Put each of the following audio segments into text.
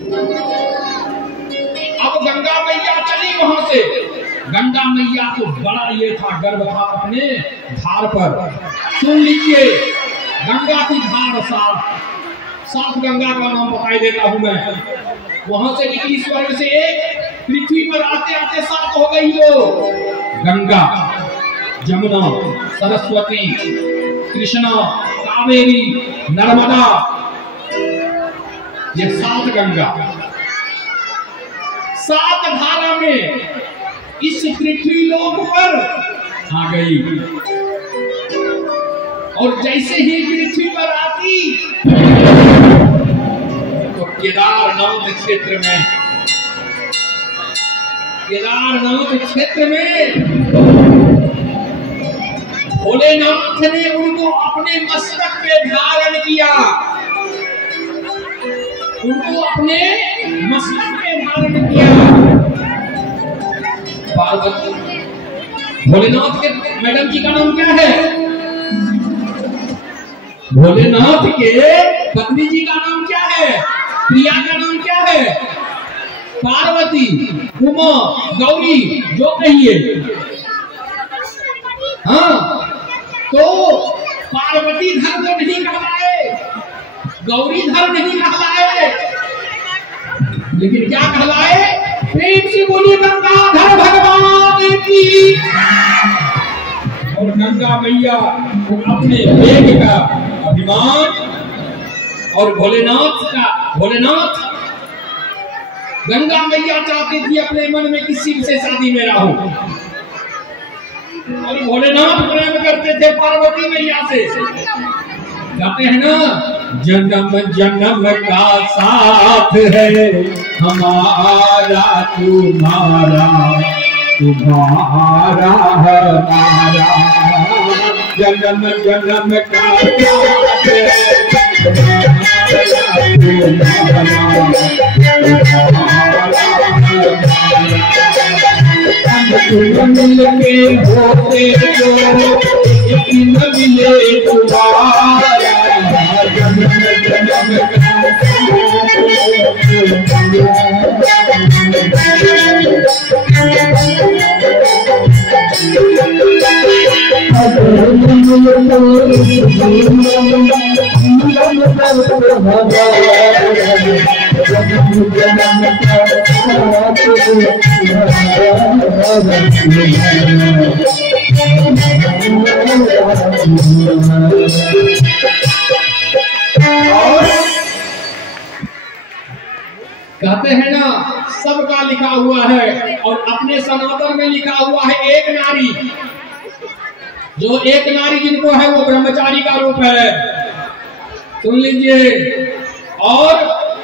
अब गंगा मैया चली वहां से। गंगा मैया को बड़ा ये था, गर्व था अपने धार पर। सुन लीजिए, गंगा की धार सात गंगा का नाम बताई देता हूं मैं। वहां से निकली स्वर्ग से एक, पृथ्वी पर आते आते 7 हो गई वो। गंगा, जमुना, सरस्वती, कृष्णा, कावेरी, नर्मदा, ये 7 गंगा 7 धारा में इस पृथ्वी लोक पर आ गई। और जैसे ही पृथ्वी पर आती तो केदारनाथ क्षेत्र में भोलेनाथ ने उनको अपने मस्तक पे धारण किया। पार्वती, भोलेनाथ के मैडम जी का नाम क्या है? भोलेनाथ के पत्नी जी का नाम क्या है? प्रिया का नाम क्या है? पार्वती, उमा, गौरी, जो कहिए। हाँ, तो पार्वती धर तो नहीं कहलाए, गौरी धर नहीं कहलाए, लेकिन क्या कहलाए? प्रेम से बोली गंगाधर भगवान की। और गंगा मैया अपने वेग का अभिमान, और भोलेनाथ गंगा मैया चाहती थी अपने मन में किसी से शादी में रहूं, और भोलेनाथ प्रेम करते थे पार्वती मैया से। कहते हैं ना, जन्म जन्म का साथ है हमारा तुम्हारा, तुम्हारा हमारा। जन्म जन्म का साथ है मिल के होते जो न मिले तुम्हारा। कहते हैं ना, सबका लिखा हुआ है, और अपने सनातन में लिखा हुआ है एक नारी। जो एक नारी जिनको है वो ब्रह्मचारी का रूप है, सुन लीजिए। और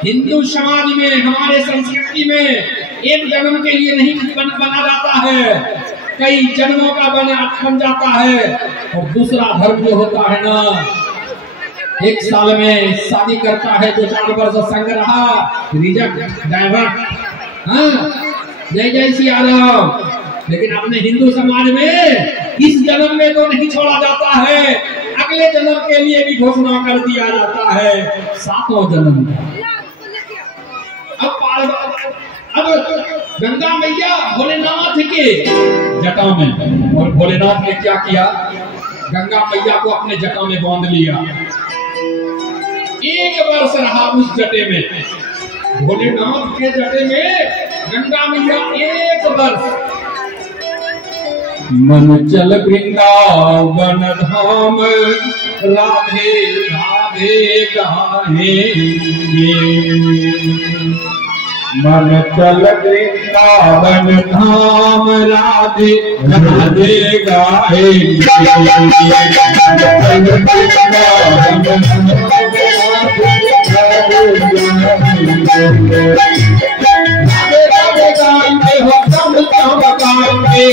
हिंदू समाज में, हमारे संस्कृति में एक जन्म के लिए नहीं बना जाता है, कई जन्मों का बन जाता है। और दूसरा धर्म जो होता है ना, 1 साल में शादी करता है, 2-4 वर्ष संग रहा, रिजेक्ट, डाइवर्ट। हाँ, जय जय सिया राम। लेकिन अपने हिंदू समाज में इस जन्म में तो नहीं छोड़ा जाता है, अगले जन्म के लिए भी घोषणा कर दिया जाता है, 7वां जन्म। अब गंगा मैया भोलेनाथ के जटा में, और भोलेनाथ ने क्या किया? गंगा मैया को अपने जटा में बांध लिया। 1 वर्ष रहा उस जटे में, भोलेनाथ के जटे में गंगा मैया 1 वर्ष। मन चल वृंदावन धाम, राधे राधे गाएंगे। मन चल वृंदावन धाम, राधे राधे गाएंगे। राधे गाएंगे, हम सब गाएंगे।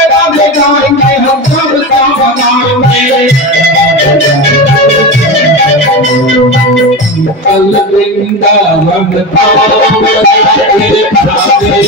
राधे गाएंगे, हम सब गाएंगे। कल वृंदावन धाम, राधे राधे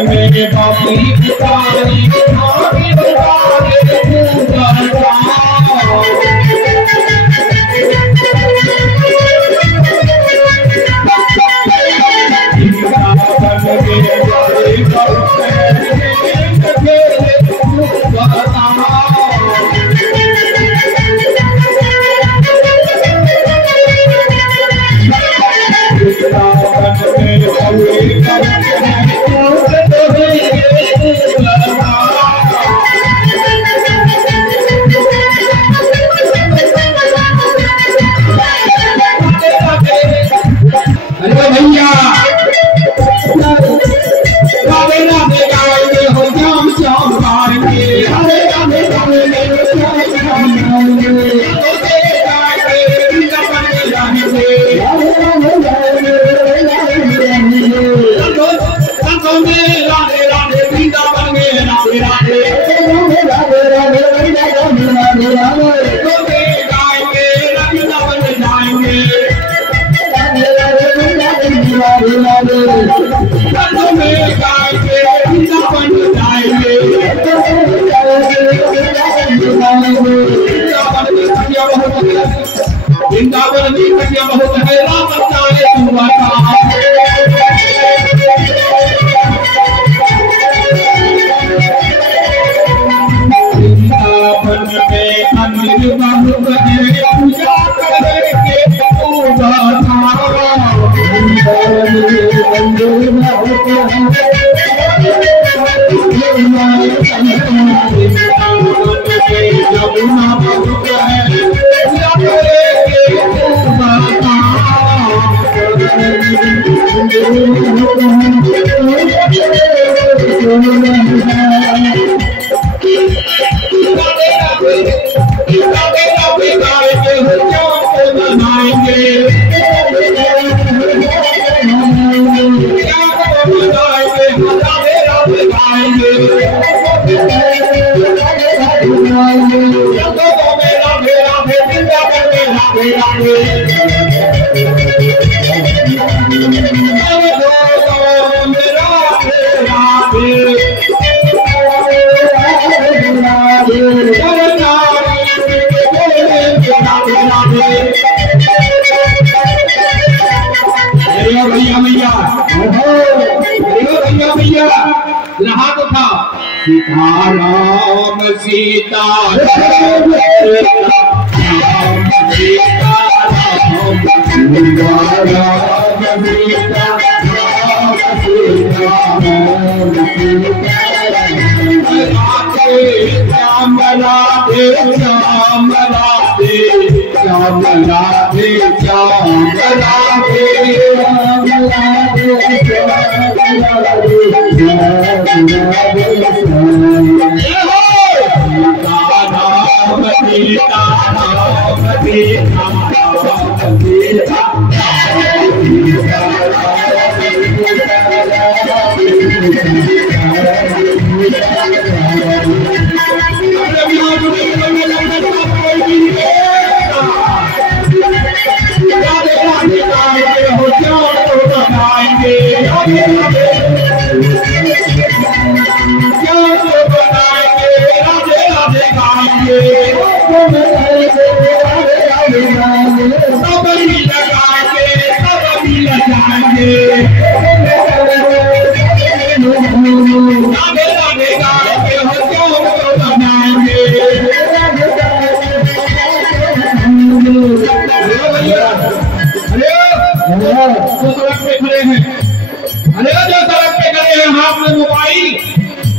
मेरे बापी पुकारी पुकारी वृंदावन की कन्या बहुत है राम जाने तुम्हारा वृंदावन में मंदिर बहुत है पूजा करके पूजा यमुना बहुत है सीताराम सीताराम श्याम राधे श्याम राधे श्याम राधे श्याम राधे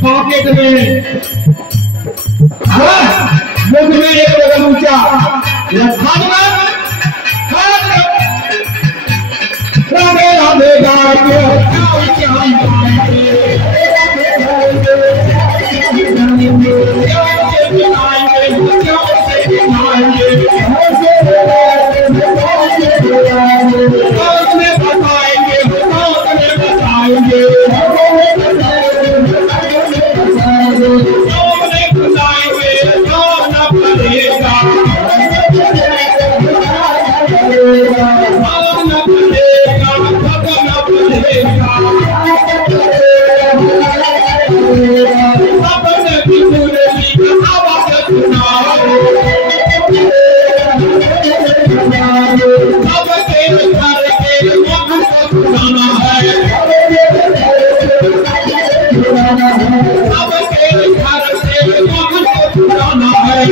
पॉकेट में मुख में एक बगल ऊंचा राधे राधे गाय के बताएंगे अपने भी मुरली का आवाज सुनाओ, सबके घर के मोहन को सुनाना है, सबके घर से मोहन को सुनाना है।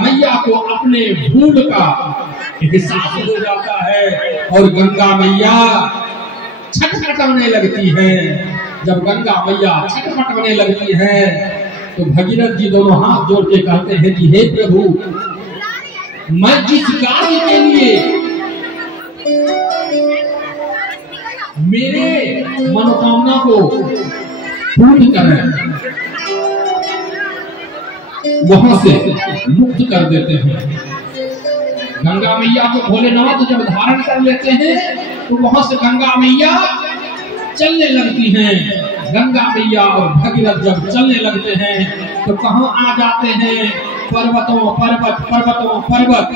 मैया को अपने भूल का एहसास हो जाता है और गंगा मैया छटपटाने लगती है। जब गंगा मैया छटपटाने लगती है तो भगीरथ जी दोनों हाथ जोड़ के कहते हैं कि हे प्रभु, मैं जिस कार्य के लिए मेरे मनोकामना को पूर्ण करें वहां से मुक्त कर देते हैं। गंगा मैया को भोलेनाथ जब धारण कर लेते हैं तो वहां से गंगा मैया चलने लगती हैं। गंगा मैया और भगीरथ जब चलने लगते हैं तो कहां आ जाते हैं? पर्वतों पर्वत, पर्वतों पर्वत,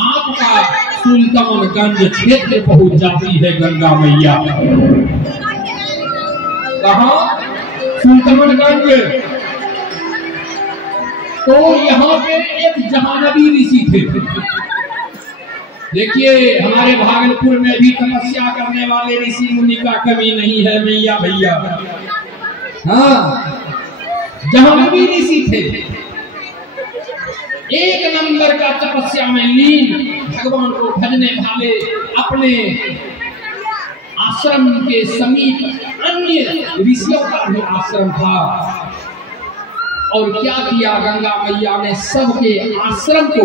आपका सुल्तानगंज क्षेत्र पहुंच जाती है गंगा मैया। कहां? सुल्तानगंज। तो यहाँ पे एक जहानवी ऋषि थे। देखिए हमारे भागलपुर में भी तपस्या करने वाले ऋषि मुनि का कमी नहीं है मैया भैया। हाँ, जहानवी ऋषि थे, एक नंबर का तपस्या में लीन, भगवान को भजने वाले। अपने आश्रम के समीप अन्य ऋषियों का भी आश्रम था। और क्या किया गंगा मैया ने? सबके आश्रम को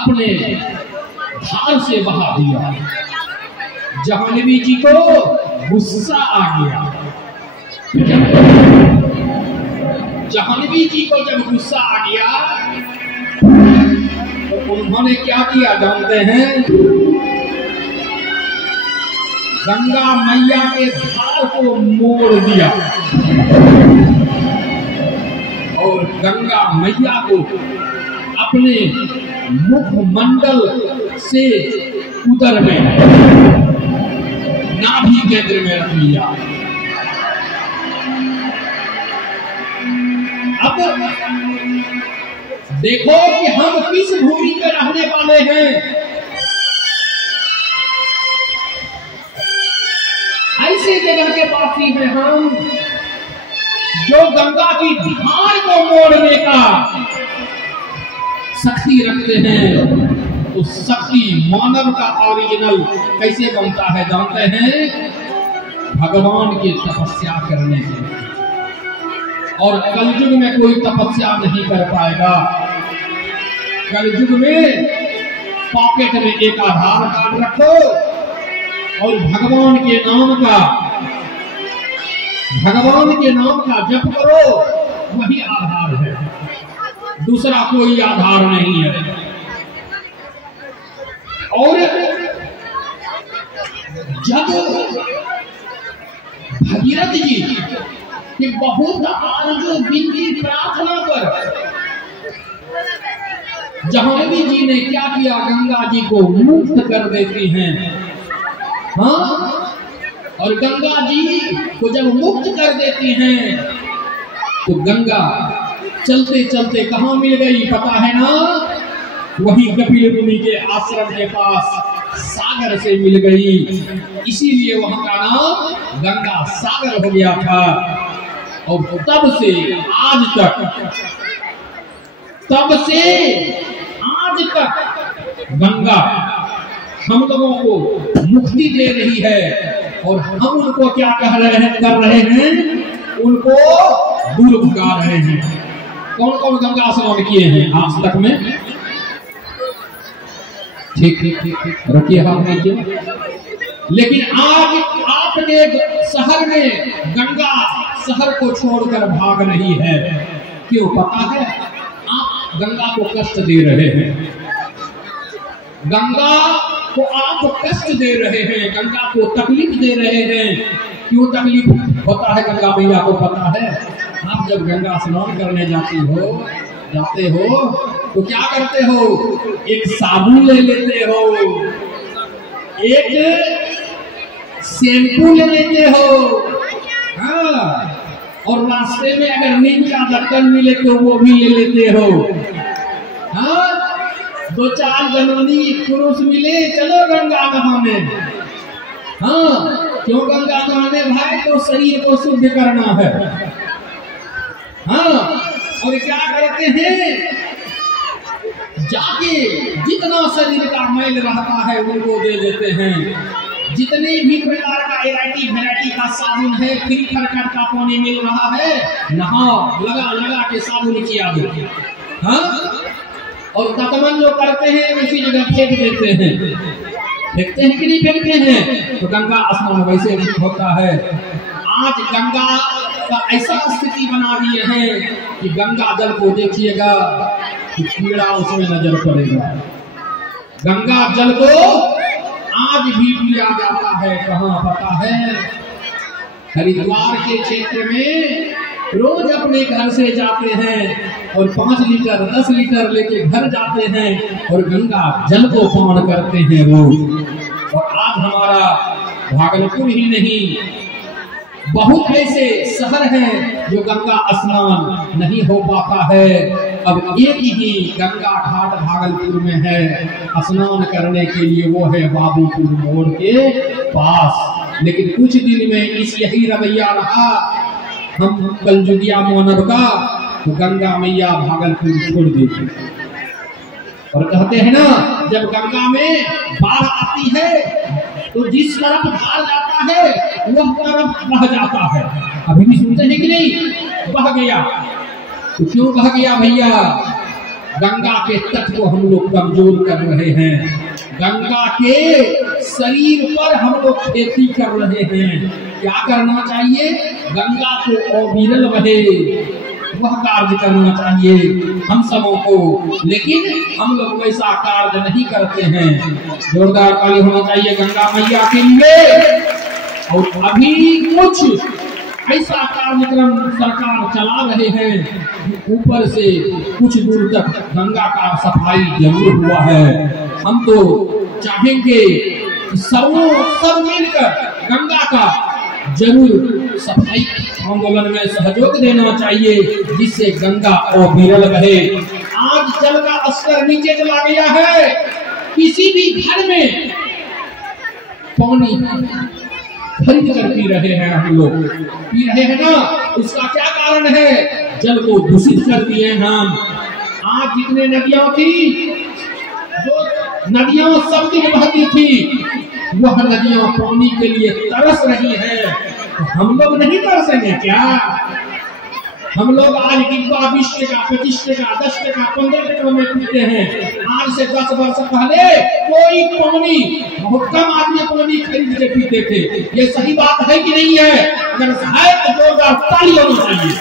अपने धार से बहा दिया। जाह्नवी जी को गुस्सा आ गया। जाह्नवी जी को जब गुस्सा आ गया तो उन्होंने क्या किया जानते हैं? गंगा मैया के धार को मोड़ दिया और गंगा मैया को अपने मुखमंडल से उदर में, नाभि केंद्र में रख लिया। अब देखो कि हम किस भूमि में रहने वाले हैं। ऐसे जगह के वासी हैं हम जो गंगा की धार को मोड़ने का शक्ति रखते हैं। तो शक्ति मानव का ओरिजिनल कैसे बनता है जानते हैं? भगवान की तपस्या करने के लिए। और कलयुग में कोई तपस्या नहीं कर पाएगा। कलयुग में पॉकेट में एक आधार कार्ड रखो और भगवान के नाम का जप करो, वही आधार है, दूसरा कोई आधार नहीं है। और जब भगीरथ जी कि बहुत आरजू विनती प्रार्थना पर जाह्नवी जी ने क्या किया? गंगा जी को मुक्त कर देती हैं। हाँ, और गंगा जी को जब मुक्त कर देती हैं तो गंगा चलते चलते कहाँ मिल गई पता है ना? वही कपिल मुनि के आश्रम के पास सागर से मिल गई। इसीलिए वहां का नाम गंगा सागर हो गया था। और तब से आज तक गंगा हम लोगों को मुक्ति दे रही है। और हम उनको क्या कर रहे हैं? उनको दूर भगा रहे हैं। कौन कौन गंगा स्नान किए हैं आज तक में? ठीक ठीक ठीक रखिए हाथ नीचे। लेकिन आज आपके शहर में गंगा शहर को छोड़कर भाग रही है। क्यों पता है? आप गंगा को कष्ट दे रहे हैं। गंगा को आप कष्ट दे रहे हैं, गंगा को तकलीफ दे रहे हैं। क्यों तकलीफ होता है गंगा मैया को पता है? आप जब गंगा स्नान करने जाते हो तो क्या करते हो? एक साबुन ले लेते हो, एक शैम्पू ले लेते हो, हाँ, और रास्ते में अगर नीम का ढक्कन मिले तो वो भी ले लेते हो, हाँ, 2-4 जनानी पुरुष मिले, चलो गंगा नहाने। हाँ, क्यों गंगा नहाने भाई? तो शरीर को शुद्ध करना है। हाँ, और क्या करते हैं? जाके जितना शरीर का मैल रहता है उनको दे देते हैं। जितने भी प्रकार का वैरायटी का साबुन है, फिल्टर का पानी मिल रहा है, नहाओ, लगा के साबुन किया दो। हाँ, और तत्मन जो करते हैं उसी जगह फेंक देते हैं। फेंकते हैं कि नहीं फेंकते हैं? तो गंगा स्नान वैसे होता है। आज गंगा का ऐसा स्थिति बना दिए हैं कि गंगा जल को देखिएगा कि कीड़ा उसमें नजर पड़ेगा। गंगा जल को आज भी पिया जाता है। कहाँ पता है? हरिद्वार के क्षेत्र में रोज अपने घर से जाते हैं और 5 लीटर 10 लीटर लेके घर जाते हैं और गंगा जल को पान करते हैं रोज। और आज हमारा भागलपुर ही नहीं, बहुत ऐसे शहर हैं जो गंगा स्नान नहीं हो पाता है। अब एक ही गंगा घाट भागलपुर में है स्नान करने के लिए, वो है बाबूपुर मोड़ के पास। लेकिन कुछ दिन में इस यही रवैया रहा हम कलजुगिया मानव का, तो गंगा मैया भागलपुर छोड़ देती। और कहते हैं ना, जब गंगा में बाढ़ आती है तो जिस तरफ धार जाता है वह तरफ बह जाता है। अभी भी सुनते हैं कि नहीं? बह गया। तो क्यों बह गया भैया? गंगा के तट को हम लोग कमजोर कर रहे हैं। गंगा के शरीर पर हम लोग खेती कर रहे हैं। क्या करना चाहिए? गंगा को अविरल बहे, वह कार्य करना चाहिए हम सबों को। लेकिन हम लोग वैसा कार्य नहीं करते हैं। जोरदार ताली होना चाहिए गंगा मैया के लिए। और अभी कुछ ऐसा कार्यक्रम सरकार चला रहे हैं, ऊपर से कुछ दूर तक गंगा का सफाई जरूर हुआ है। हम तो चाहेंगे कि सब मिलकर गंगा का जरूर सफाई आंदोलन में सहयोग देना चाहिए, जिससे गंगा अविरल बहे। आज जल का स्तर नीचे चला गया है। किसी भी घर में पानी खरीद कर पी रहे हैं, हम लोग पी रहे हैं ना। उसका क्या कारण है? जल को दूषित कर दिए हम। आज जितने नदियां थी, जो नदियां सब दिन बहती थी, वह नदियां पानी के लिए तरस रही है। तो हम लोग नहीं तरसेंगे क्या? हम लोग आज डिब्बा 20 टका 25 टका 10 टका 15 टका में पीते हैं। आज से 10 वर्ष पहले कोई पानी, बहुत कम आदमी पानी खरीद के पीते थे। ये सही बात है कि नहीं है? अगर है तो जोरदार ताली होनी चाहिए।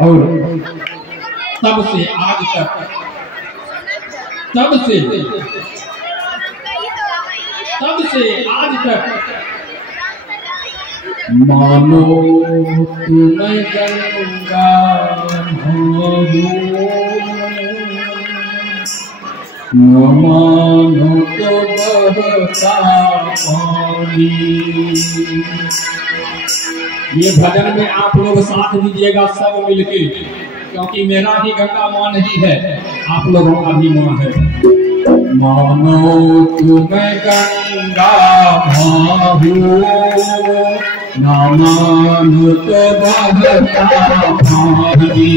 और तब से आज तक, तब से आज तक मानो तुम्हें गंगा न मानो तो बहता पानी। ये भजन में आप लोग साथ दीजिएगा सब मिलके, क्योंकि मेरा ही गंगा माँ नहीं है, आप लोगों का भी माँ है। मानो तुम्हें गंगा माँ हो, ना मानो तो बहता पानी।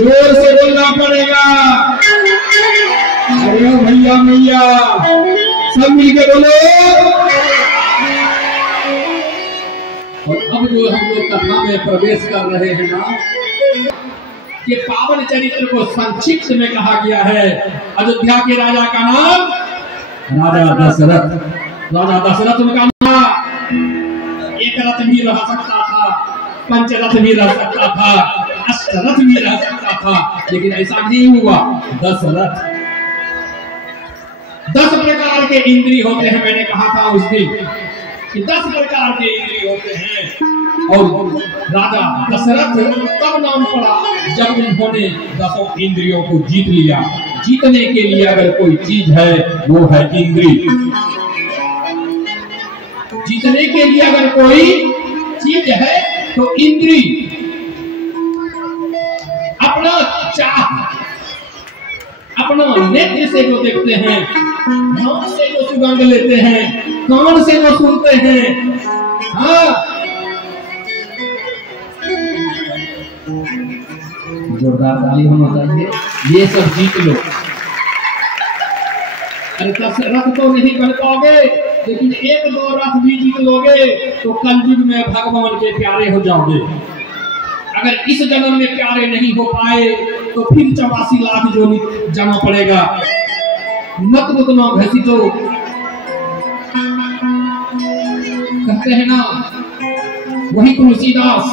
जोर से बोलना पड़ेगा। अरे भैया मैया सब मिलके बोलो। और अब जो हम लोग कथा में प्रवेश कर रहे हैं ना, कि पावन चरित्र को संक्षिप्त में कहा गया है। अयोध्या के राजा का नाम राजा दशरथ। राजा दशरथ उनका नाम एक रथ भी रह सकता था, पंचरथ भी रह सकता था, अष्टरथ भी रह सकता था, लेकिन ऐसा नहीं हुआ। दशरथ। 10 प्रकार के इंद्रिय होते हैं। मैंने कहा था उस दिन कि 10 प्रकार के इंद्रिय होते हैं। और राजा दशरथ तब नाम पड़ा जब उन्होंने 10 इंद्रियों को जीत लिया। जीतने के लिए अगर कोई चीज है वो है इंद्रिय। जीतने के लिए अगर कोई चीज है तो इंद्रिय। अपना चाह, अपना नेत्र से जो देखते हैं, नाक से जो सुगंध लेते हैं, कान से जो सुनते हैं, हाँ, जोरदार ताली होना चाहिए। ये सब जीत लो। अरे रथ तो नहीं बन पाओगे, लेकिन 1-2 रथ भी जीत लोगे तो कलयुग में भगवान के प्यारे हो जाओगे। अगर इस जन्म में प्यारे नहीं हो पाए तो फिर 84 लाख जोनी जाना पड़ेगा। मत उतना घसीटो। कहते हैं ना, वही तुलसीदास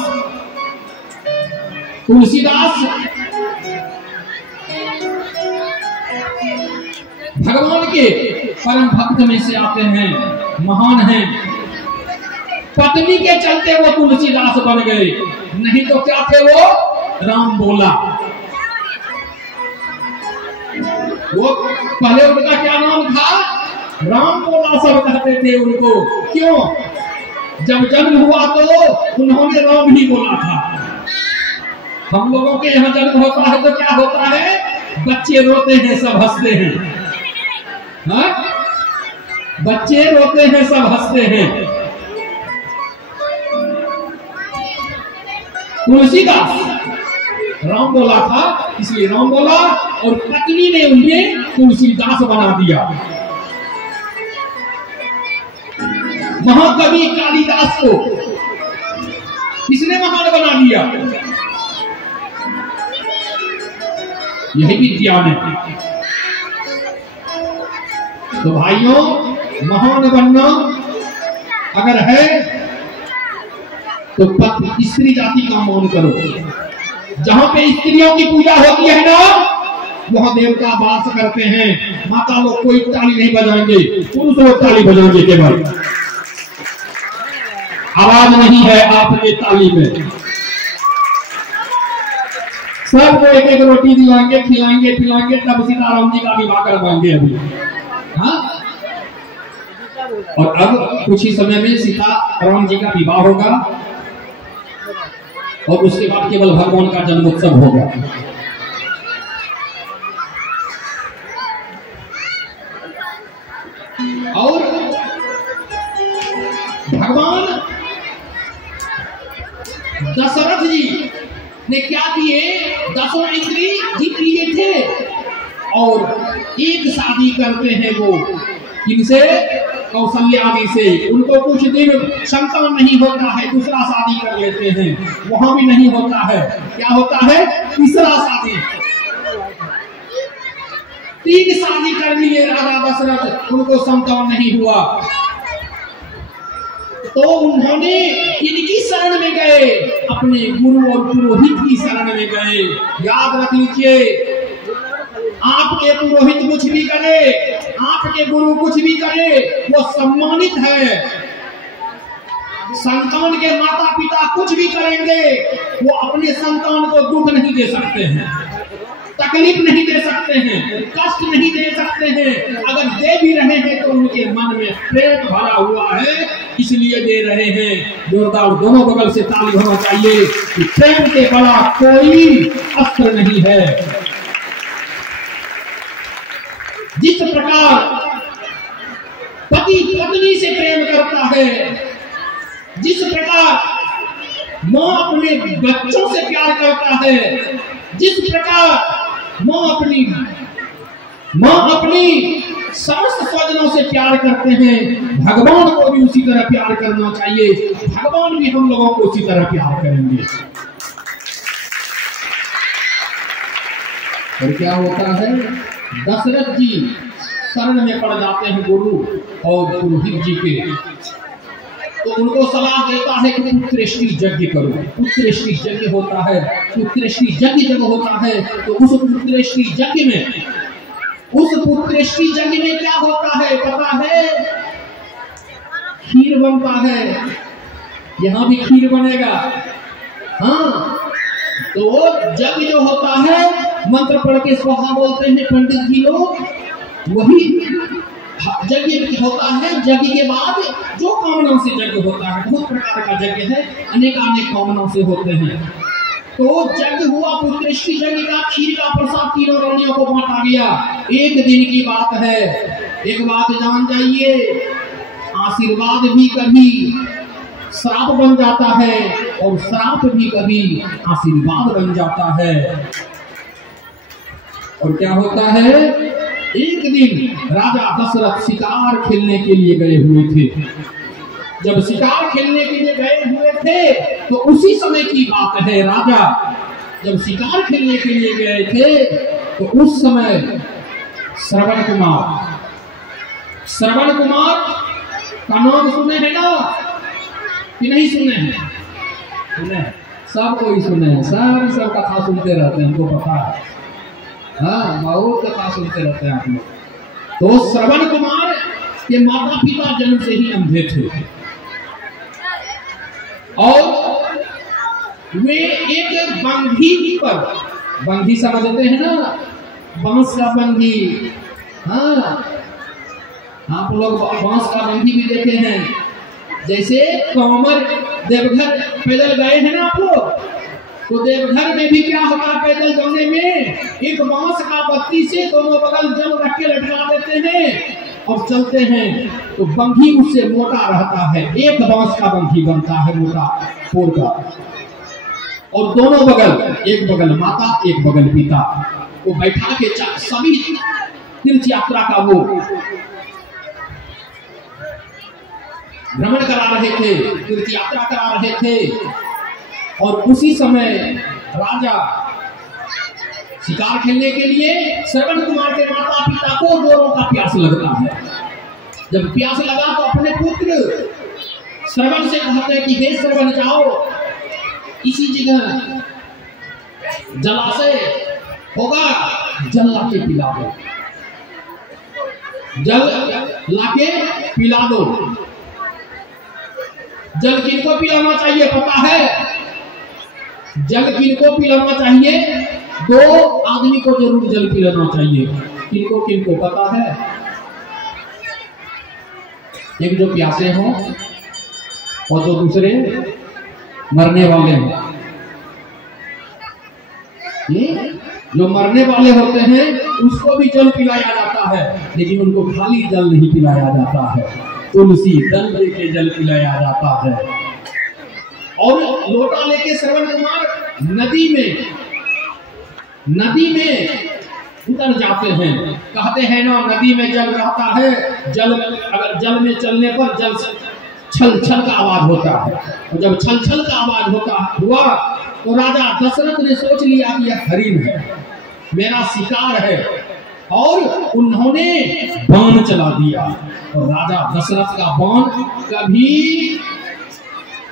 भगवान के परम भक्त में से आते हैं, महान हैं। पत्नी के चलते वो तुलसीदास बन गए, नहीं तो क्या थे वो? राम बोला। वो पहले उनका क्या नाम था? राम बोला सब कहते थे उनको। क्यों? जब जन्म हुआ तो उन्होंने राम ही बोला था। हम लोगों के यहाँ जन्म होता है तो क्या होता है? बच्चे रोते हैं, सब हंसते हैं। हाँ? बच्चे रोते हैं, सब हंसते हैं। तुलसीदास राम बोला था, इसलिए राम बोला, और पत्नी ने उन्हें तुलसीदास बना दिया। महाकवि कालिदास को किसने महान बना दिया? यही विज्ञान है। तो भाइयों, महान बनना अगर है तो स्त्री जाति का मान करो। जहां पे स्त्रियों की पूजा होती है ना, वहाँ देवता वास करते हैं। माता लोग कोई ताली नहीं बजाएंगे, पुरुष लोग ताली बजाएंगे केवल। आवाज नहीं है आपके ताली में। सबको एक एक रोटी दिलाएंगे, खिलाएंगे पिलाएंगे, तब सीताराम जी का विवाह करवाएंगे अभी। हाँ, और अब कुछ ही समय में सीताराम जी का विवाह होगा और उसके बाद केवल भगवान का जन्मोत्सव होगा। और भगवान दशरथ जी ने क्या किए, 10 इंद्री जीत लिए थे और एक शादी करते हैं वो किनसे, कौशल्या आदि से। उनको कुछ दिन संतान नहीं होता है, दूसरा शादी कर लेते हैं, वहां भी नहीं होता है, क्या होता है, तीसरा शादी। 3 शादी कर लिए राजा दशरथ, उनको संतान नहीं हुआ तो उन्होंने इनकी शरण में गए, अपने गुरु और पुरोहित की शरण में गए। याद रख लीजिए, आपके पुरोहित कुछ भी करे, आपके गुरु कुछ भी करे, वो सम्मानित है। संतान के माता पिता कुछ भी करेंगे, वो अपने संतान को दुख नहीं दे सकते हैं, तकलीफ नहीं दे सकते हैं, कष्ट नहीं दे सकते हैं। अगर दे भी रहे हैं तो उनके मन में प्रेम भरा हुआ है, इसलिए दे रहे हैं। जोरदार दोनों बगल से ताली होना चाहिए कि प्रेम के बड़ा कोई अस्त्र नहीं है। जिस प्रकार पति पत्नी से प्रेम करता है, जिस प्रकार माँ अपने बच्चों से प्यार करता है, जिस प्रकार माँ अपनी समस्त स्वजनों से प्यार करते हैं, भगवान को भी उसी तरह प्यार करना चाहिए। भगवान भी हम लोगों को उसी तरह प्यार करेंगे। और क्या होता है, दशरथ जी शरण में पड़ जाते हैं गुरु और पुरोहित जी के, तो उनको सलाह देता है कि पुत्रेष्टि यज्ञ करो। पुत्रेष्टि यज्ञ होता है, पुत्रेष्टि यज्ञ जब होता है तो उस पुत्रेष्टि यज्ञ में क्या होता है पता है, खीर बनता है। यहाँ भी खीर बनेगा। हाँ, तो यज्ञ जो होता है, मंत्र पढ़ के स्वाहा बोलते हैं पंडित जी लोग, वही यज्ञ होता है। यज्ञ के बाद जो कामना से यज्ञ होता है, बहुत प्रकार का यज्ञ है, अनेक कामना से होते हैं। तो यज्ञ हुआ, पुत्रेष्टि यज्ञ का, खीर का प्रसाद तीनों रानियों को बांटा गया। एक दिन की बात है। एक बात जान जाइए, आशीर्वाद भी कभी श्राप बन जाता है और श्राप भी कभी आशीर्वाद बन जाता है। और क्या होता है, एक दिन राजा दशरथ शिकार खेलने के लिए गए हुए थे। जब शिकार खेलने के लिए गए हुए थे तो उसी समय की बात है, राजा जब शिकार खेलने के लिए गए थे तो उस समय श्रवण कुमार का नाम सुने हैं ना कि नहीं सुने हैं? सुने, सब कोई सुने हैं, सब कथा सुनते रहते हैं, हमको पता है। हाँ, बहुत कथा सुनते रहते हैं आप लोग। तो श्रवण कुमार के माता पिता जन्म से ही अंधे थे और वे एक बंधी पर, बंधी समझते हैं ना, बांस का बंधी। हाँ, आप लोग बांस का बंधी भी देखे हैं। जैसे कांवर देवघर पैदल गए हैं ना आप लोग, तो देवघर में भी क्या होता है, पैदल जाने में एक बांस का बत्ती से दोनों बगल जल रख के लटका देते हैं और चलते हैं, तो बंधी उससे मोटा रहता है। एक बांस का बंधी बनता है मोटा फोर का, और दोनों बगल, एक बगल माता एक बगल पिता को बैठा के सभी तीर्थ यात्रा का वो भ्रमण करा रहे थे, तीर्थ यात्रा करा रहे थे। और उसी समय राजा शिकार खेलने के लिए श्रवण कुमार के माता पिता को दोनों का प्यास लगता है। जब प्यास लगा तो अपने पुत्र श्रवण से कहते हैं कि हे श्रवण, जाओ इसी जगह जलाशय होगा, जल लाके पिला दो, जल लाके पिला दो। जल किनको पिलाना चाहिए पता है? जल किनको पिलाना चाहिए? दो आदमी को जरूर जल पिलाना चाहिए। किनको किनको पता है? एक जो प्यासे हों और जो दूसरे मरने वाले हों। जो मरने वाले होते हैं उसको भी जल पिलाया जाता है, लेकिन उनको खाली जल नहीं पिलाया जाता है, तुलसी दल लेके जल पिलाया जाता है। और लोटा लेके श्रवण कुमार नदी में उतर जाते हैं। कहते हैं ना, नदी में जल रहता है, जल अगर जल में चलने पर जल छल छल का आवाज होता है, और जब छल छल का आवाज हुआ तो राजा दशरथ ने सोच लिया कि यह हरिण है, मेरा शिकार है, और उन्होंने बाण चला दिया। और राजा दशरथ का बाण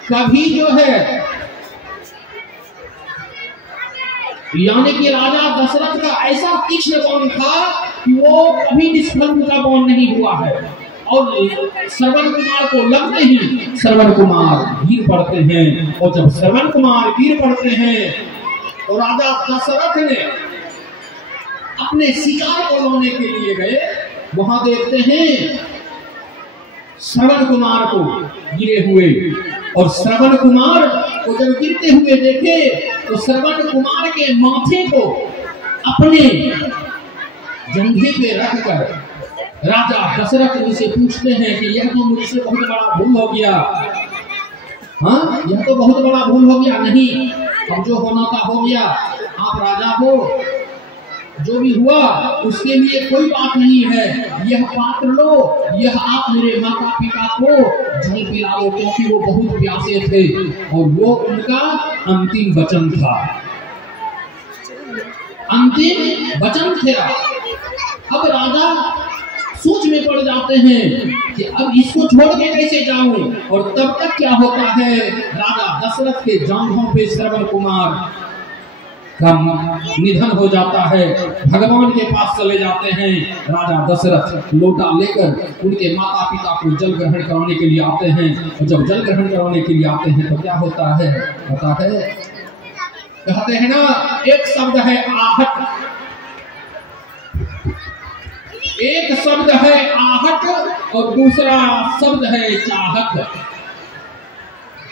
कभी जो है, यानी कि राजा दशरथ का ऐसा तीक्ष्ण बाण था कि वो कभी निष्फल का बाण नहीं हुआ है। और श्रवण कुमार को लगते ही श्रवण कुमार गिर पड़ते हैं, और जब श्रवण कुमार गिर पड़ते हैं तो राजा दशरथ ने अपने शिकार को लाने के लिए गए। वहां देखते हैं श्रवण कुमार को गिरे हुए, और श्रवण कुमार को जब गिरते हुए देखे तो श्रवण कुमार के माथे को अपने जंघे पे रखकर राजा दशरथ उनसे पूछते हैं कि यह तो मुझसे बहुत बड़ा भूल हो गया। हाँ, यह तो बहुत बड़ा भूल हो गया। नहीं, अब जो होना था हो गया, आप राजा हो, जो भी हुआ उसके लिए कोई बात नहीं है। यह पात्र लो, यह आप मेरे माता पिता को जल पिला लो, क्योंकि वो बहुत प्यासे थे और वो उनका अंतिम वचन था, अंतिम वचन था। अब राजा सोच में पड़ जाते हैं कि अब इसको छोड़ के कैसे जाऊं। और तब तक क्या होता है, राजा दशरथ के जांघों पे श्रवण कुमार का निधन हो जाता है। भगवान के पास चले जाते हैं। राजा दशरथ लोटा लेकर उनके माता पिता को जल ग्रहण कराने के लिए आते हैं, और जब जल ग्रहण कराने के लिए आते हैं तो क्या होता है पता है? कहते हैं ना, एक शब्द है आहट, एक शब्द है आहट और दूसरा शब्द है चाहत।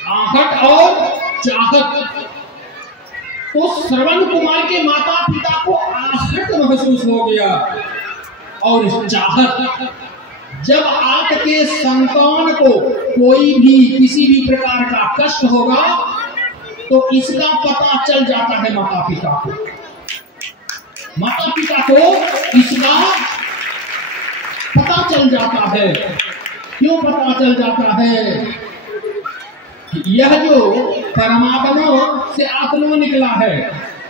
आहट और चाहत। तो श्रवण कुमार के माता पिता को आहट महसूस हो गया और चाहत। जब आपके संतान को कोई भी किसी भी प्रकार का कष्ट होगा तो इसका पता चल जाता है माता पिता को। माता पिता को इसका पता चल जाता है। क्यों पता चल जाता है? यह जो परमात्मा से आत्मा निकला है,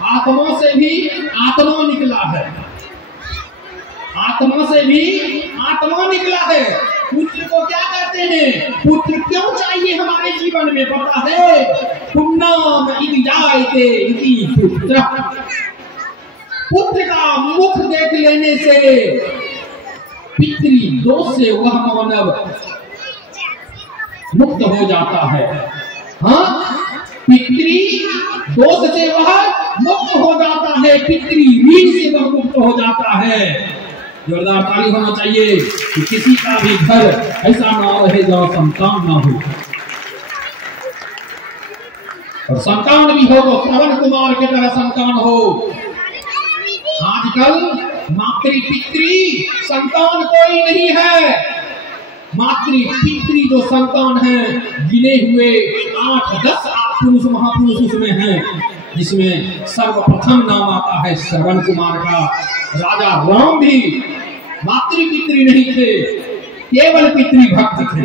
आत्मा से भी आत्मा निकला है, आत्मा से भी आत्मा निकला है। पुत्र को क्या कहते हैं? पुत्र क्यों चाहिए हमारे जीवन में पता है? पुण्यम इति जायते इति पुत्र। पुत्र का मुख देख लेने से पितृ दोष से वह मानव मुक्त हो जाता है। हाँ, पितृ दोष से वह मुक्त हो जाता है, पितृ ऋण से वह मुक्त हो जाता है। जोरदार ताली होना चाहिए कि किसी का भी घर ऐसा ना रहे जहाँ संतान ना हो, और संतान भी हो तो श्रवण कुमार की तरह संतान हो। आजकल मातृ पितृ संतान कोई नहीं है। मातृ पितृ जो संतान है गिने हुए 8-10 पुरुष महापुरुष उसमें हैं, जिसमें सर्वप्रथम नाम आता है श्रवण कुमार का। राजा राम भी मातृ पितृ नहीं थे, केवल पितृ भक्त थे।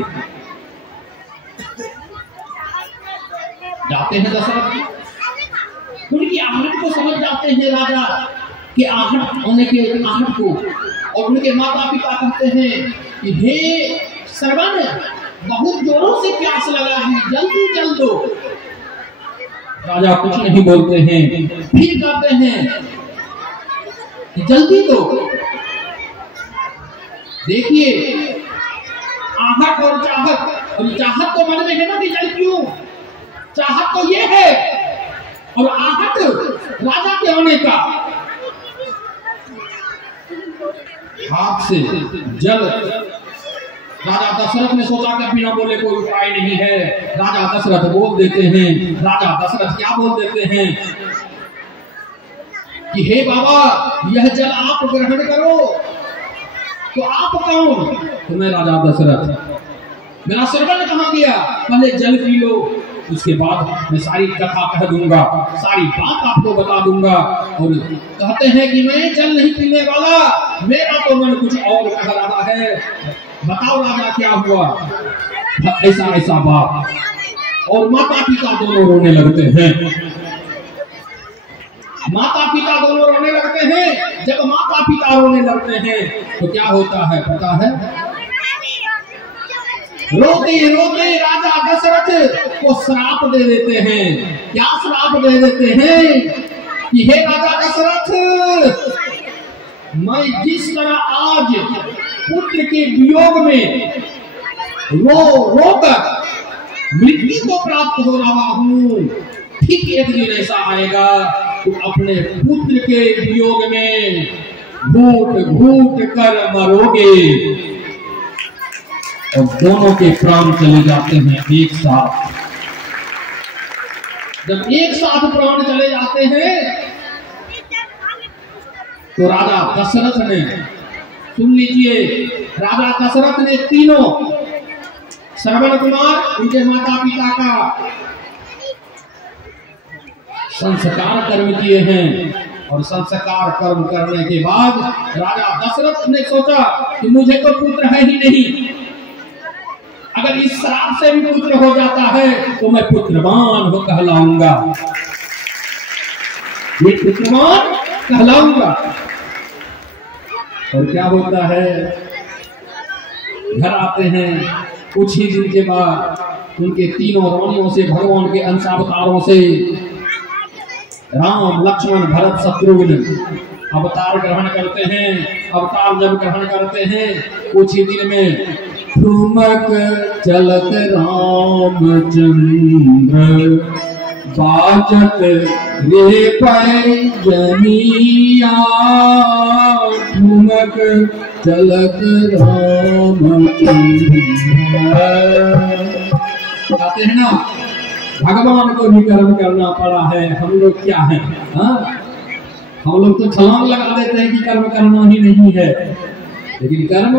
जाते हैं दशरथ, उनकी आहट को समझ जाते हैं राजा के आहट होने के आहट को, और उनके माता पिता कहते हैं कि हे श्रवण, बहुत जोरों से प्यास लगा है, जल्दी चल दो। राजा कुछ नहीं बोलते हैं। फिर कहते हैं कि जल्दी दो। देखिए आहट और चाहत, और चाहत तो मन में है ना कि जल क्यों, चाहत तो ये है, और आहट राजा के होने का। हाथ से जल, राजा दशरथ ने सोचा कि बिना बोले कोई उपाय नहीं है। राजा दशरथ बोल देते हैं, राजा दशरथ क्या बोल देते हैं कि हे बाबा यह जल आप ग्रहण करो। तो आप कौन? तो मैं राजा दशरथ। मेरा श्रवण कहाँ गया? पहले जल पी लो, उसके बाद मैं सारी कथा कह दूंगा, सारी बात आपको बता दूंगा। और कहते हैं कि मैं जल नहीं पीने वाला, मेरा तो मन कुछ और कह रहा है। बताओ राजा क्या हुआ? ऐसा ऐसा बात। और माता पिता दोनों रोने लगते हैं, माता पिता दोनों रोने लगते हैं। जब माता पिता रोने लगते हैं तो क्या होता है पता है? रोते रोते राजा दशरथ को श्राप दे देते हैं। क्या श्राप दे देते हैं कि हे राजा दशरथ, मैं जिस तरह आज पुत्र के वियोग में रो रोकर मृत्यु को प्राप्त हो रहा हूँ, ठीक एक दिन ऐसा आएगा तो अपने पुत्र के वियोग में घूट घूट कर मरोगे। और दोनों के प्राण चले जाते हैं एक साथ। जब एक साथ प्राण चले जाते हैं तो राजा दशरथ ने, सुन लीजिए, राजा दशरथ ने तीनों श्रवण कुमार उनके माता पिता का संस्कार कर्म किए हैं। और संस्कार कर्म करने के बाद राजा दशरथ ने सोचा कि मुझे तो पुत्र है ही नहीं, अगर इस श्राप से भी पुत्र हो जाता है तो मैं पुत्रवान हो कहलाऊंगा, ये पुत्रवान कहलाऊंगा। और क्या होता है, घर आते हैं, कुछ ही दिन के बाद उनके तीनों रानियों से, भगवान के अंशावतारों से राम लक्ष्मण भरत शत्रुघ्न अवतार ग्रहण करते हैं। अवतार जब ग्रहण करते हैं कुछ ही दिन में ठुमक चलत रामचंद्र बाजत रे पैजनिया, ठुमक चलत रामचंद्र। कहते हैं ना भगवान को भी कर्म करना पड़ा है। हम लोग क्या है, हम लोग तो छलांग लगा देते हैं कि कर्म करना ही नहीं है, लेकिन कर्म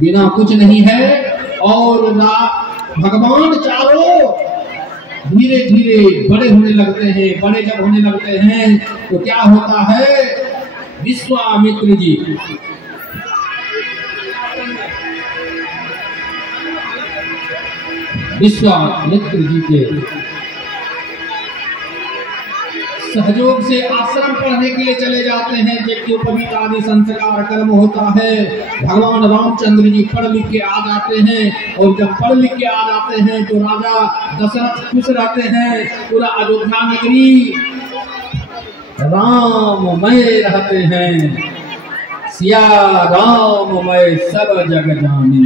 बिना कुछ नहीं है। और ना भगवान चारों धीरे धीरे बड़े होने लगते हैं। बड़े जब होने लगते हैं तो क्या होता है, विश्वामित्र जी के सहयोग से आश्रम पढ़ने के लिए चले जाते हैं। यज्ञोपवीत आदि संस्कार कर्म होता है। भगवान रामचंद्र जी पढ़ लिख के आ जाते हैं, और जब पढ़ लिख के आ जाते हैं तो राजा दशरथ खुश रहते हैं। पूरा अयोध्या नगरी राममय रहते हैं। सिया राममय सब जग जानी,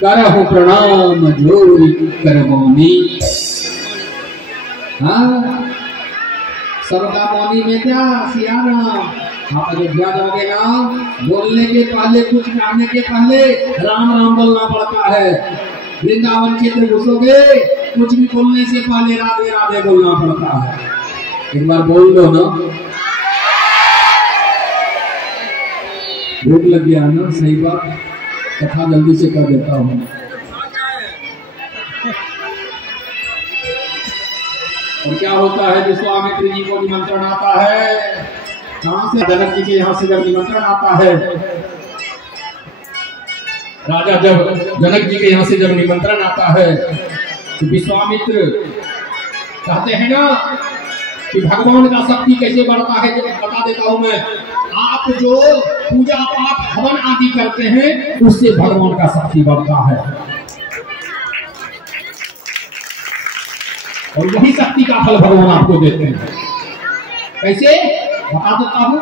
करहु प्रणाम जोरी करवानी। हाँ, सबका पानी में क्या सिया राम। आप अयोध्या जाओगे ना, बोलने के पहले, कुछ करने के पहले राम राम बोलना पड़ता है। वृंदावन क्षेत्र घुसोगे, कुछ भी बोलने से पहले राधे राधे बोलना पड़ता है। एक बार बोल दो ना, भूख लग गया ना, सही बात, कथा जल्दी से कर देता हूँ। और क्या होता है, विश्वामित्र जी को निमंत्रण आता है। कहां से? जनक जी के यहाँ से जब निमंत्रण आता है, राजा जब जनक जी के यहाँ से जब निमंत्रण आता है तो विश्वामित्र कहते हैं ना कि भगवान का शक्ति कैसे बढ़ता है, जब बता देता हूं मैं। आप जो पूजा पाठ हवन आदि करते हैं उससे भगवान का शक्ति बढ़ता है, और वही शक्ति का फल भगवान आपको देते हैं। कैसे? बता देता हूँ।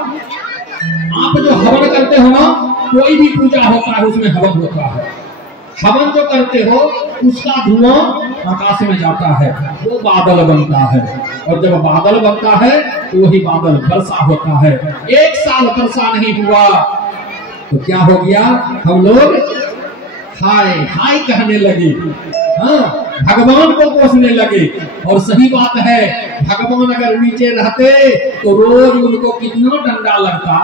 आप जो हवन करते हो ना, कोई भी पूजा होता है उसमें हवन होता है। हवन जो करते हो उसका धुआं आकाश में जाता है, वो बादल बनता है, और जब बादल बनता है तो वही बादल वर्षा होता है। एक साल वर्षा नहीं हुआ तो क्या हो गया, हम लोग हाय हाय कहने लगे, हाँ भगवान को कोसने लगे। और सही बात है, भगवान अगर नीचे रहते तो रोज उनको कितना डंडा लगता,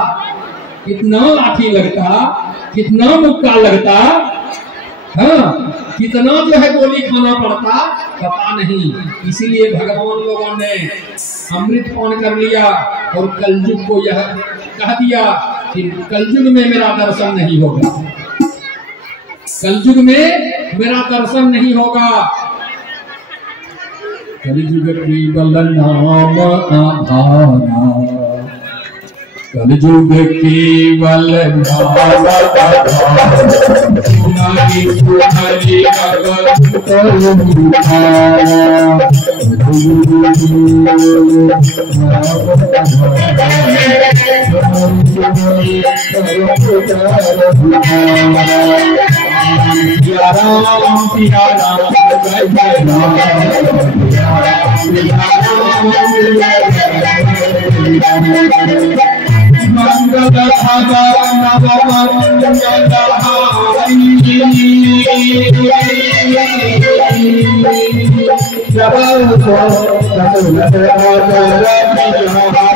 कितना लाठी लगता, कितना मुक्का लगता, हाँ कितना जो है गोली खाना पड़ता, पता नहीं। इसीलिए भगवान लोगों ने अमृत पान कर लिया और कलयुग को यह कह दिया कि कलयुग में मेरा दर्शन नहीं होगा, कलयुग में मेरा दर्शन नहीं होगा। कलयुग केवल नाम आधारा, कलयुग केवल नाम आधारा, सुनाई सुनाई अगर मंगल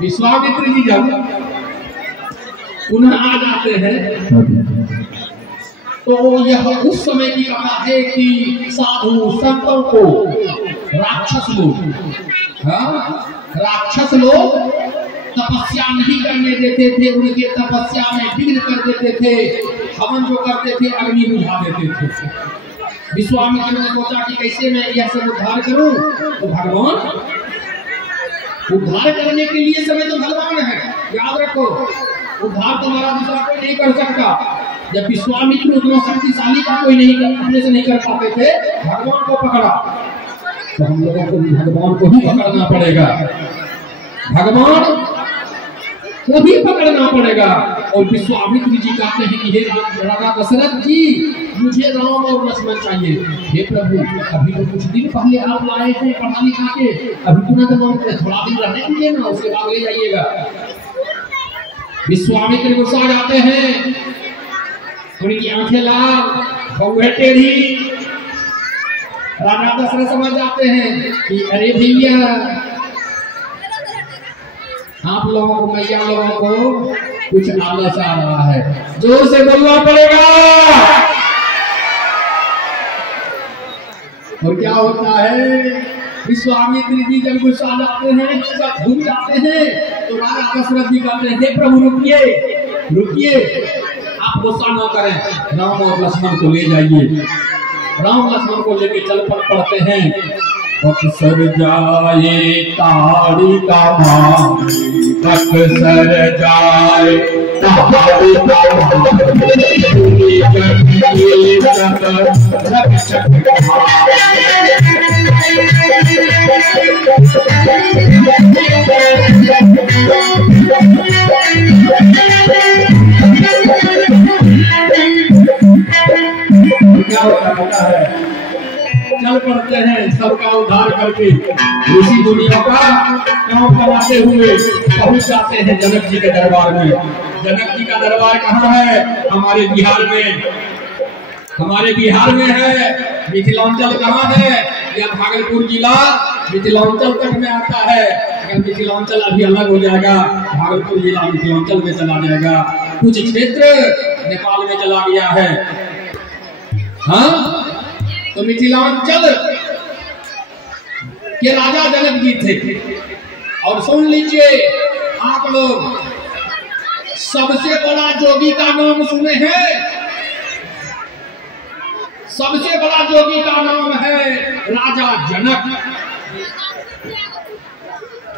विश्वामित्र जी जब पुनः आ जाते हैं तो यह उस समय की कथा है कि साधु संतों को राक्षस लोग, हाँ राक्षस लोग तपस्या नहीं करने देते थे, उनके तपस्या में विघ्न कर देते थे, हवन जो करते थे अग्नि बुझा देते थे। विश्वामित्र ने सोचा कि कैसे मैं यह सब उद्धार करूं, तो भगवान उद्धार करने के लिए समय तो भगवान है, याद रखो, उद्धार तुम्हारा दूसरा कोई नहीं कर सकता। जब विश्वामित्र उतना शक्तिशाली का कोई नहीं अपने से नहीं कर पाते थे, भगवान को पकड़ा, तो हम लोगों को भी भगवान को ही पकड़ना पड़ेगा, भगवान को भी पकड़ना पड़ेगा। और विश्वामित्र जी कहते हैं कि हे राजा दशरथ जी, मुझे राम और लक्ष्मण चाहिए। हे प्रभु, अभी तो कुछ दिन पहले आप लाए थे पढ़ा लिखा के, अभी तुरंत थोड़ा दिन रहने दीजिए ना, उसके बाद ले जाइएगा। विश्वामित्र गुस्सा जाते हैं, उनकी आंखें लाल, भौहें टेढ़ी। राजा दशरथ समझ जाते हैं कि अरे भैया, आप लोगों को, मैया लोगों को कुछ आलस आ रहा है, जोर से बोलना पड़ेगा। और क्या होता है, विश्वामित्र जी जब गुस्सा जाते हैं, सब घूम जाते हैं, तो राजा दशरथ जी कहते हैं, हे प्रभु रुकिए रुकिए, आप गुस्सा न करें, राम और लक्ष्मण को ले जाइए। राम लक्ष्मण को लेके चल पड़ते हैं। अक्सर जाए ताड़ी का मान, अक्सर जाए ताड़ी का मान, क्या होता है, चल पड़ते हैं सबका उद्धार करके, ऋषि दुनिया का काम कराते हुए पहुंच जाते हैं जनक जी के दरबार में। जनक जी का दरबार कहाँ है, हमारे बिहार में, हमारे बिहार में है। मिथिलांचल कहाँ है, यह भागलपुर जिला मिथिलांचल तक में आता है। अगर मिथिलांचल अभी अलग हो जाएगा, भागलपुर जिला मिथिलांचल में चला जाएगा, कुछ क्षेत्र नेपाल में चला गया है। हाँ, तो मिथिलांचल के राजा जनक जी थे। और सुन लीजिए आप लोग, सबसे बड़ा जोगी का नाम सुने हैं, सबसे बड़ा जोगी का नाम है राजा जनक।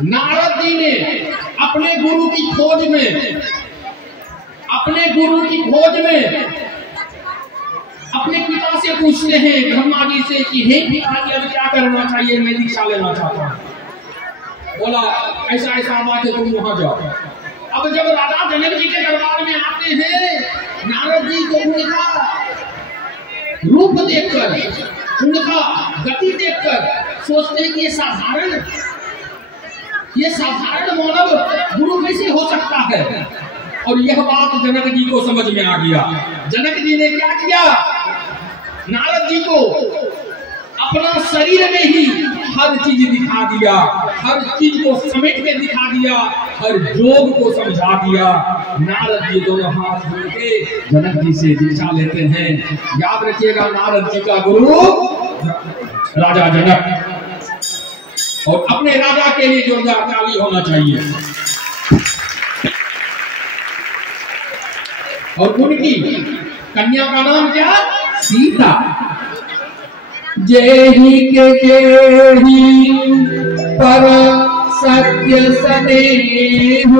नारद जी ने अपने गुरु की खोज में अपने गुरु की खोज में अपने पिता से पूछते हैं ब्रह्मा जी से कि हे पिताजी अब क्या करना चाहिए, मैं दीक्षा लेना चाहता हूँ। बोला ऐसा ऐसा बात है, तुम वहां जाओ। अब जब राजा जनक जी के दरबार में आते हैं, नारद जी को उनका रूप देखकर, उनका गति देखकर सोचते हैं कि ये साधारण मानव गुरु कैसे हो सकता है। और यह बात जनक जी को समझ में आ गया। जनक जी ने क्या किया, नारद जी को अपना शरीर में ही हर चीज दिखा दिया, हर चीज को समेट के दिखा दिया, हर योग को समझा दिया। नारद जी दोनों हाथ जोड़ के जनक जी से दीक्षा लेते हैं। याद रखिएगा, नारद जी का गुरु राजा जनक, और अपने राजा के लिए जोरदार ताली होना चाहिए। और उनकी कन्या का नाम क्या, सीता। जेहि के जेहि पर सत्य स्नेह,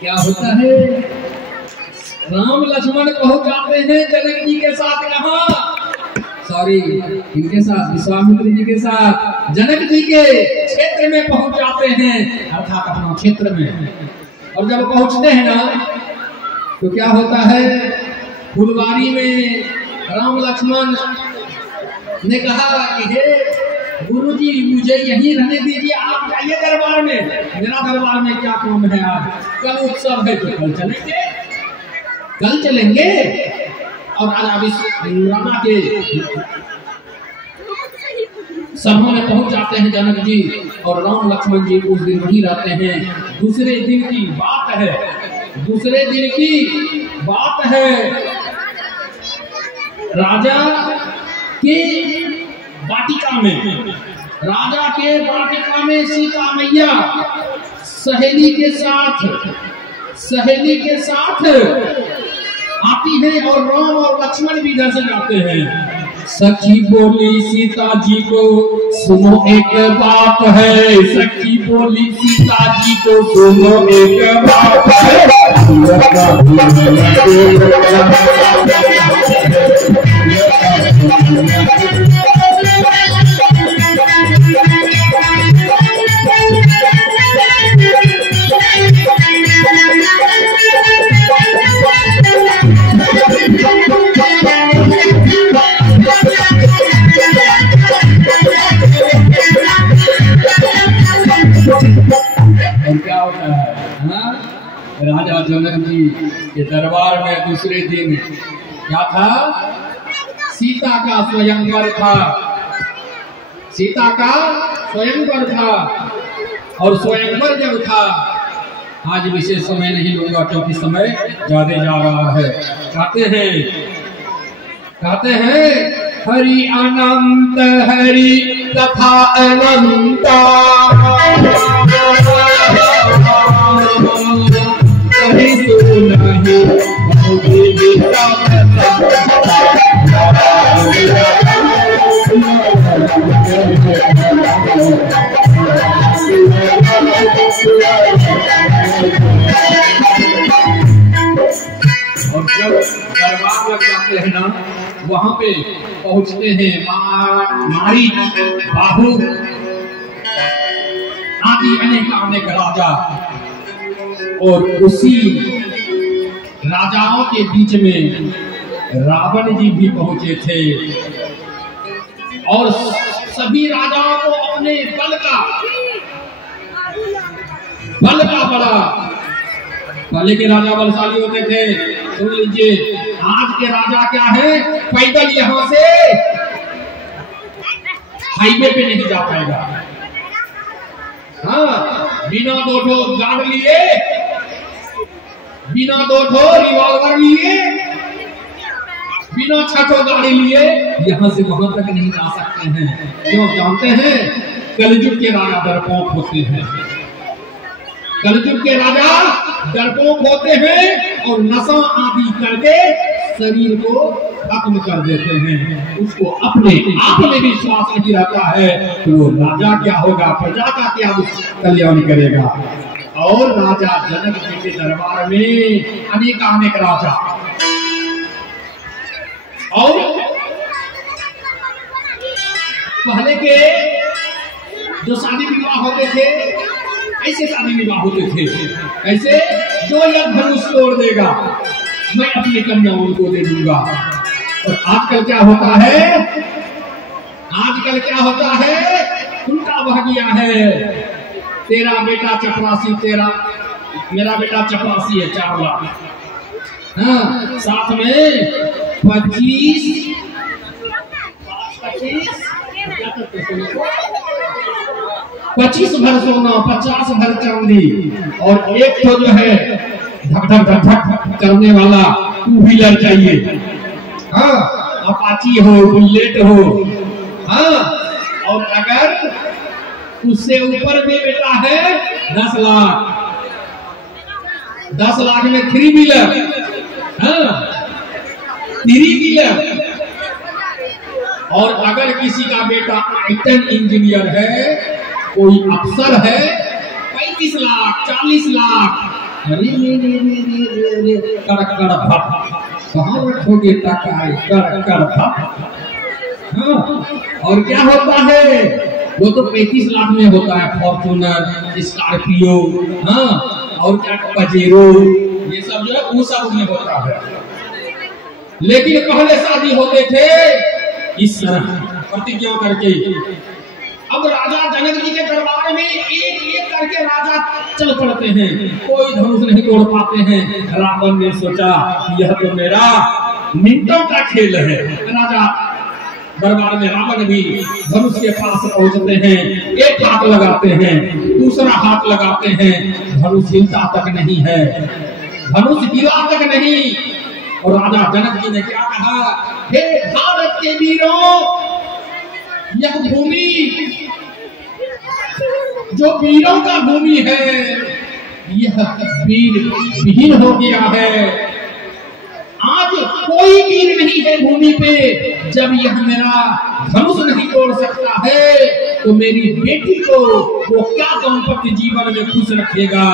क्या होता है, राम लक्ष्मण पहुंच जाते हैं जनक जी के साथ, कहाँ, सॉरी इनके साथ, विश्वामित्र जी के साथ जनक जी के क्षेत्र में पहुंच जाते हैं, अर्थात अपना क्षेत्र में। और जब पहुंचते हैं ना, तो क्या होता है, फुलवारी में राम लक्ष्मण ने कहा कि हे गुरु जी, मुझे यहीं रहने दीजिए, आप जाइए दरबार में, मेरा दरबार में क्या काम है, आज कल उत्सव है, तो कल चलेंगे, कल चलेंगे। और राजा के सभा में पहुंच जाते हैं जनक जी, और राम लक्ष्मण जी उस दिन वहीं रहते हैं। दूसरे दिन की बात है, दूसरे दिन की बात है, राजा के वाटिका में, राजा के वाटिका में सीता मैया सहेली के साथ आती है, और राम और लक्ष्मण भी इधर से जाते हैं। सखी बोली सीता जी को, सुनो एक बात है, सखी बोली सीता जी को, सुनो एक बात है। क्या होता है ना, राजा जनक जी के दरबार में दूसरे दिन क्या था, सीता का स्वयंवर था, सीता का स्वयंवर था। और स्वयंवर जब था, आज विशेष समय नहीं लूंगा क्योंकि समय ज्यादा जा रहा है। कहते हैं हरि अनंत हरि कथा अनंता, कहीं तो नहीं और जब दरबार लग जाते हैं ना, वहां पे पहुंचते हैं मारी, बाहु आदि अनेक राजा, और उसी राजाओं के बीच में रावण जी भी पहुंचे थे, और सभी राजाओं को अपने बल का बल का बड़ा। पहले के राजा बलशाली होते थे। सुन लीजिए, आज के राजा क्या है, पैदल यहां से हाईवे पे नहीं जा पाएगा। हाँ, बिना दो ठो गार्ड लिए, बिना दो ठो रिवॉल्वर लिए, बिना छठो गाड़ी लिए यहां से वहां तक नहीं जा सकते हैं। क्यों? जानते हैं, कलयुग के राजा डरपोक होते हैं। कलयुग के राजा डरपोक होते हैं और नशा आदि करके शरीर को खत्म कर देते हैं। उसको अपने आप में विश्वास नहीं रहता है कि वो राजा क्या होगा, प्रजा का क्या कल्याण करेगा। और राजा जनक जी के दरबार में अनेक राजा, और पहले के जो शादी विवाह होते थे, ऐसे शादी विवाह होते थे, ऐसे जो यह धनुष तोड़ देगा मैं अपनी कन्याओं को दे दूंगा। और आजकल क्या होता है, आजकल क्या होता है, उल्टा बह गया है। तेरा बेटा चपरासी, मेरा बेटा चपरासी है, 4 लाख। हाँ, साथ में 25 भर सोना, 50 भर चांदी, और एक तो जो है धक धक धक धक करने वाला 2 व्हीलर चाहिए। हाँ, अपाची हो, बुलेट हो। हाँ, और अगर उससे ऊपर में बेटा है 10 लाख, 10 लाख में 3 व्हीलर। हाँ, 3 व्हीलर। और अगर किसी का बेटा आईटन इंजीनियर है, कोई अफसर है, 35 लाख, 40 लाख। अरे कर कहाँ रखोगे टकाई, कर। हाँ, और क्या होता है, वो तो 35 लाख में होता है, फॉर्च्यूनर, स्कॉर्पियो, हाँ, और क्या पजेरो, ये सब जो है वो सब में होता है। लेकिन पहले शादी होते थे इस तरह प्रतिज्ञा करके। अब राजा जनक जी के दरबार में एक एक करके राजा चल पड़ते हैं, कोई धनुष नहीं तोड़ पाते हैं। रावण ने सोचा यह तो मेरा मिनटों का खेल है। राजा दरबार में रावण भी धनुष के पास पहुंचते हैं, एक हाथ लगाते हैं, दूसरा हाथ लगाते हैं, धनुष हिलता तक नहीं है, धनुष हिला तक नहीं। और राजा जनक जी ने क्या कहा, हे भारत के वीरों, यह भूमि जो वीरों का भूमि है, यह वीर विहीन हो गया है। आज कोई वीर नहीं है भूमि पे। जब यह मेरा धनुष नहीं तोड़ सकता है तो मेरी बेटी को वो क्या दाम्पत्य जीवन में खुश रखेगा।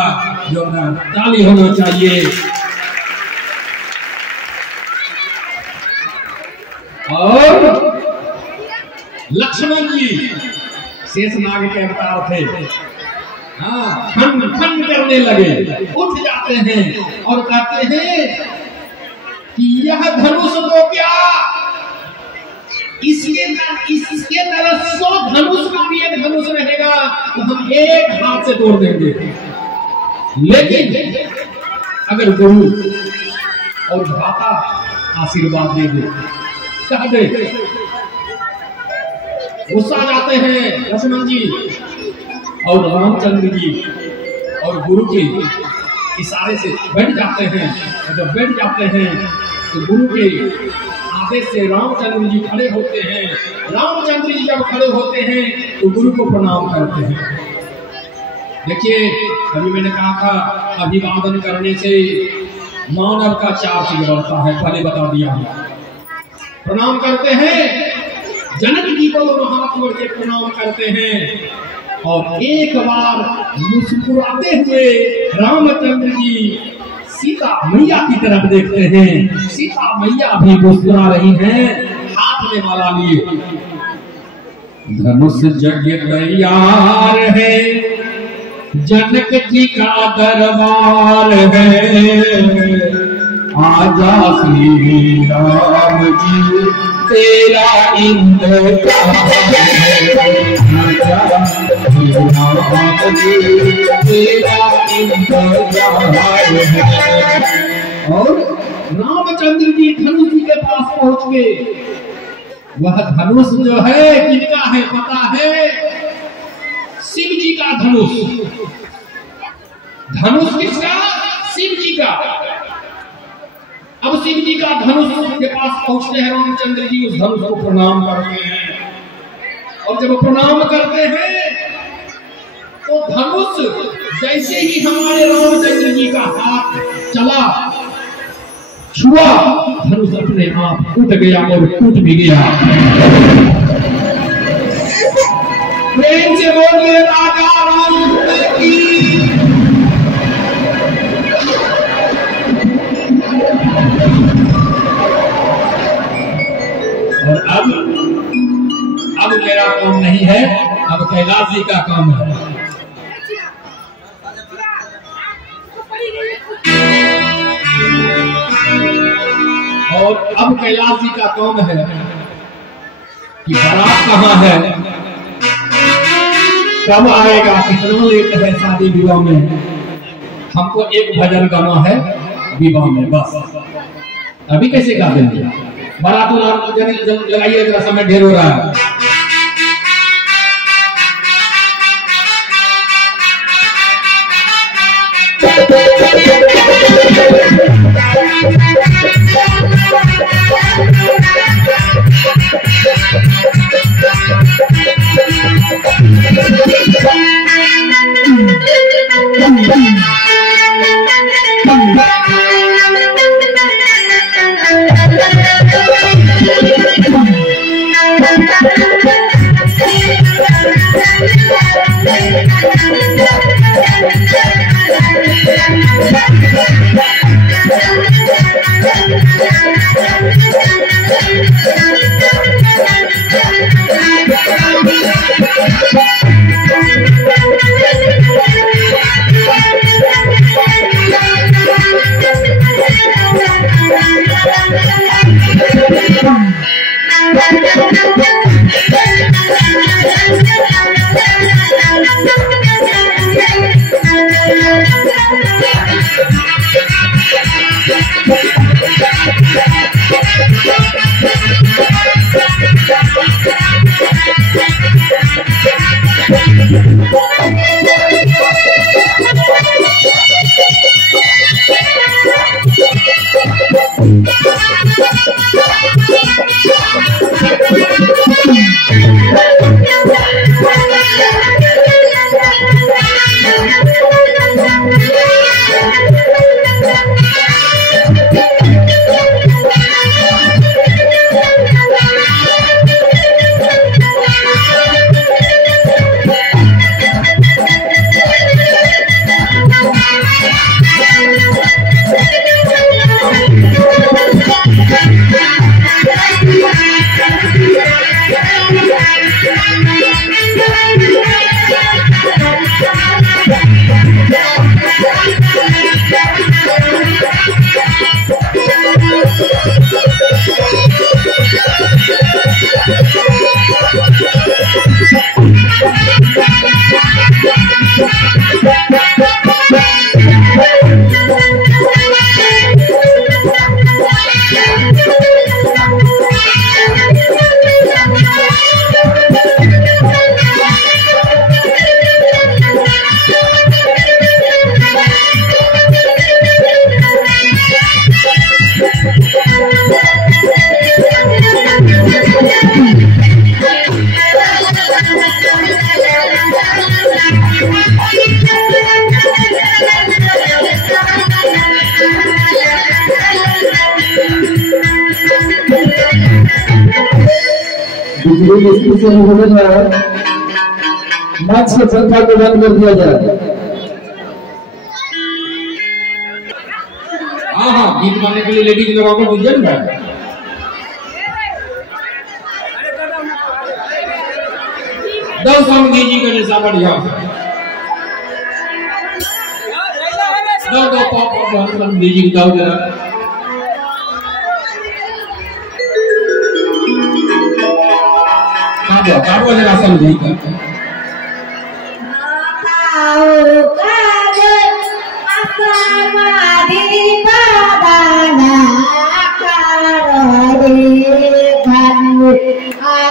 जो ताली होना चाहिए। और लक्ष्मण जी शेषनाग के अवतार थे। हाँ, खन करने लगे, उठ जाते हैं और कहते हैं कि यह धनुष तो क्या, इसके तरह 100 धनुष का भी एक धनुष रहेगा तो हम एक हाथ से तोड़ देंगे। लेकिन अगर गुरु और भ्राता आशीर्वाद दे दे, कह दे, गुस्सा जाते हैं लक्ष्मण जी और रामचंद्र जी और गुरु के इशारे से बैठ जाते हैं। और जब बैठ जाते हैं तो गुरु के आदेश से रामचंद्र जी खड़े होते हैं। रामचंद्र जी जब खड़े होते हैं तो गुरु को प्रणाम करते हैं। देखिए, अभी मैंने कहा था अभिवादन करने से मानव का 4 चीज बढ़ता है, पहले बता दिया। प्रणाम करते हैं, जनक जी को हाथ जोड़ के प्रणाम करते हैं और एक बार मुस्कुराते हुए रामचंद्र जी सीता मैया की तरफ देखते हैं। सीता मैया भी मुस्कुरा रही हैं, हाथ में माला लिए। धनुष यज्ञ तैयार है, जनक जी का दरबार है, आजा श्री राम जी तेरा इंतजार है, और रामचंद्र जी धनुष जी के पास पहुंच के, वह धनुष जो है किसका है पता है? शिव जी का धनुष। धनुष किसका? शिव जी का। अब शिव जी का धनुष के पास पहुंचते हैं रामचंद्र जी, उस धनुष को प्रणाम करते हैं। और जब प्रणाम करते हैं तो धनुष जैसे ही हमारे रामचंद्र जी का हाथ चला, छुआ, धनुष अपने आप टूट गया और टूट भी गया। प्रेम से बोलिए राजा रामचंद्र की। और अब मेरा काम नहीं है, अब कैलाश जी का काम है। और अब कैलाश जी का काम है कि बारात कहाँ है, कब आएगा, कितना लेट है शादी विवाह में। हमको एक भजन गाना है विवाह में, बस। अभी कैसे गा देंगे? बारात लगाइए, जरा समय ढेर हो रहा है। माइक से पंखा को बंद कर दिया जाए। हाँ, गीत गाने के लिए लेडीज लोगों को बुझन है। दो समझी जी का जैसा बढ़िया दो पाप बहुत समझी जी का जरा काबो जरा समझी का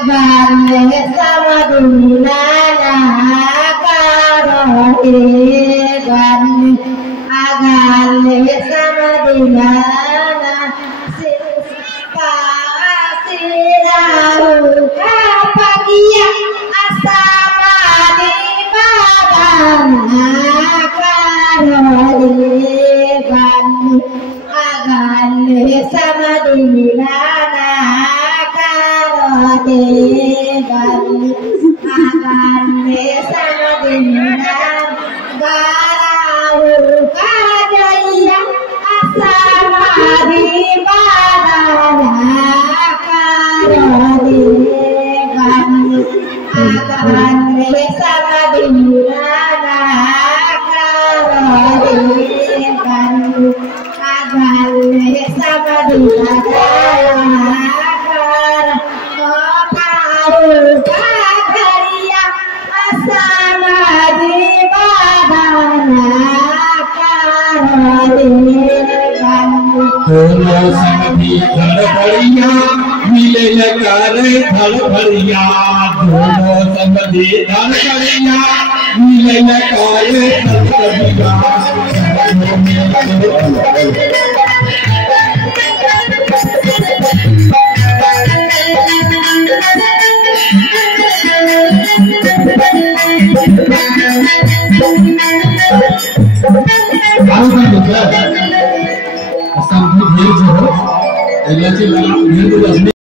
आगाले समदुना करहे गन आगाले समदुना सिराउ का पगिया आसमानी बादना करहे गन आगाले समदुना आगाले समदुना गाराउ काजैया आसमानी बादना करहे गन आगाले समदुना करहे गन आगाले समदुना दोनों समधी धड़फड़िया मिले करे धड़फड़िया दोनों समधी धड़फड़िया मिले करे धड़फड़िया जो